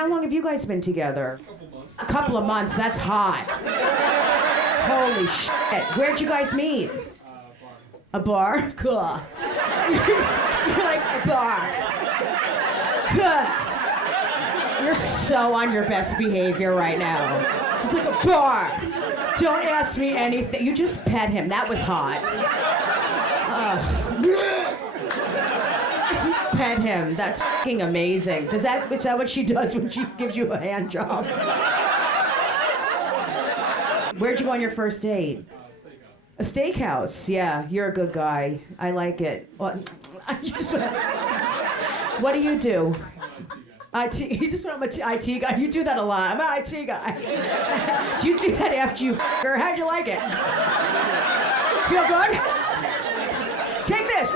how long have you guys been together? A couple of months, that's hot. Holy shit. Where'd you guys meet? A bar? Cool. You're like, a bar. Good. You're so on your best behavior right now. It's like a bar. Don't ask me anything. You just pet him. That was hot. Pet him. That's fucking amazing. Is that what she does when she gives you a hand job? Where'd you go on your first date? A steakhouse. Yeah, you're a good guy. I like it. What do you do? IT. He just went, I'm an IT guy. You do that a lot. I'm an IT guy. Do you do that after you her? How'd you like it? Feel good? Take this.